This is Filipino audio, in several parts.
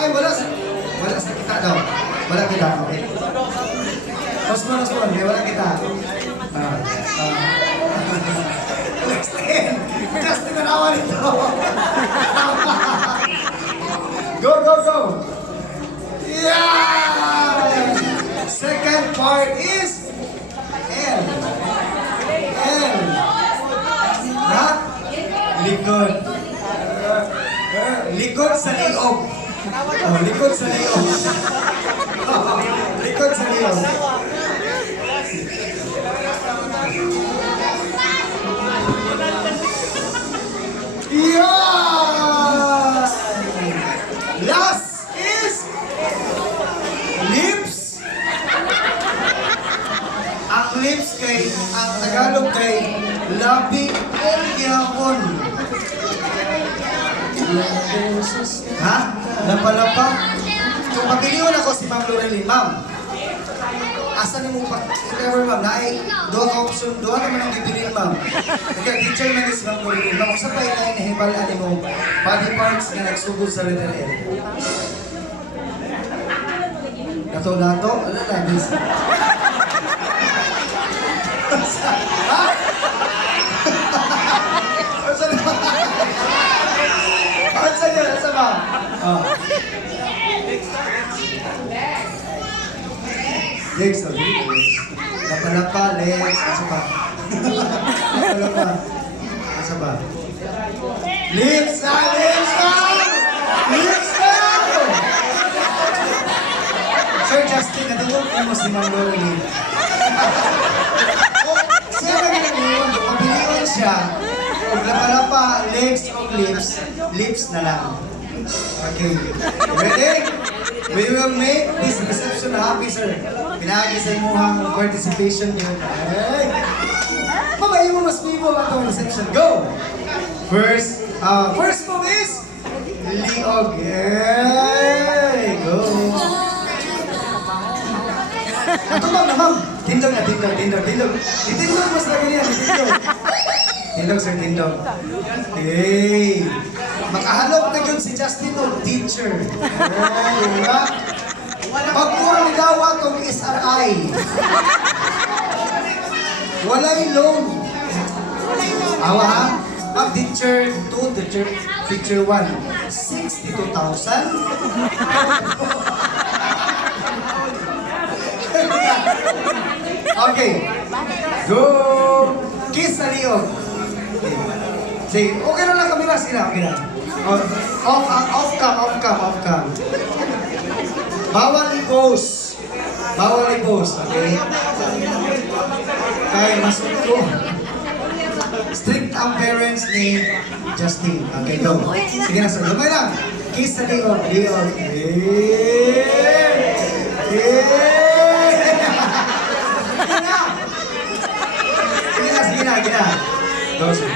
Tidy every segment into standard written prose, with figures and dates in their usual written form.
Ay, wala sa kita daw. Wala kita, okay. Osmon, okay, wala kita. Justin, nanawa nito. Go, go, go. Yeah! Second part is L. L. Ha? Likod. Likod sa liog. Oh, likod sa liog. Likod sa liog. Yeah! Last is lips. Ang lips kay, ang Tagalog kay labi o gyapon. Ha? Lapa-lapa? Kung mabiliwan ako si Ma'am Lorelyn, Ma'am, asa ni mo pa, never ma'am, naay, doon option, doon naman ang bibilin ma'am. Nagka-teacher na si Ma'am Lorelyn, ma'am, kung sa pa inay nahibalaan ni mo, body parts na nagsugod sa letter L. Nato, ano na, this? Ha? Asa ba? Legs, lapa-lapa, legs, asa ba? Lapa-lapa, asa ba? Lips na! Lips na! Lips na! Sir Justin, natulog mo si Ma'am Lorelyn. Siya na ginagawa, mabiliwan siya. Kung lapa-lapa, legs o lips na lang. Okay. Ready? We will make this reception happy, sir. Pinagi sa imuhang participation niyo. Ay! Mamayin mo mas people at ang reception. Go! First move is liog. Yay! Go! Ito na, ma'am. Tindog na, tindog. Tindog mas lagi niya, tindog. Tindog, sir, tindog. Hey! Makahalok na yun si Justin o teacher. Diba? Pagkuha ni dawa itong SRI. Walay loan. Awa ha? Ang teacher 2, teacher 1. 62,000. Okay. Go! Kiss sa liog. Sige, okay na lang kami na. Sige na, okay na. Off cam. Bawal i-pose. Okay? Kaya masuk ko. Strict ang parents ni Justin. Okay, go. Sige na, sir. Lumay lang. Kiss sa liog. Sige na. Go, sir.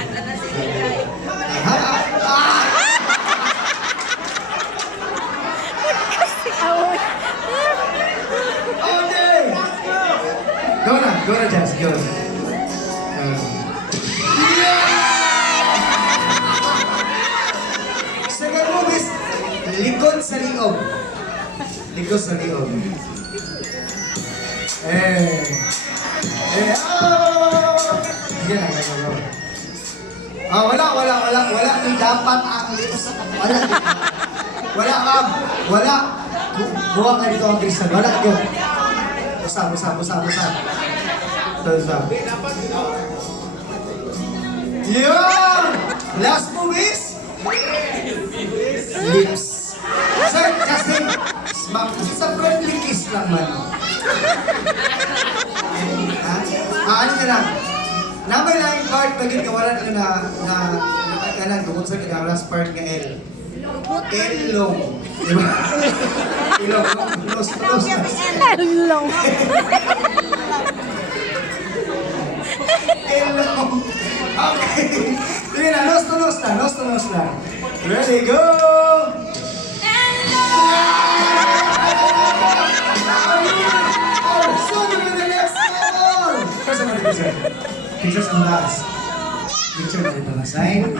Go na, Jazz. Go. Second move is likod sa liog. Sige na, go. Wala. May dapat ang lios sa kapal. Wala. Buha ka dito ang kristal. Wala, go. Busa. Yeah! Last move is lips. Sir, Justin, sa friendly kiss lang man. Ano ka lang? Number 9 part, bagay kawalan ka na tungkol sa kinang last part nga L. L-long. Diba? Ilong. Los. L-long. Okay. Sige na, nos na. Ready, go! So, to the next one! First of all, pictures on last. Picture na dito na sign.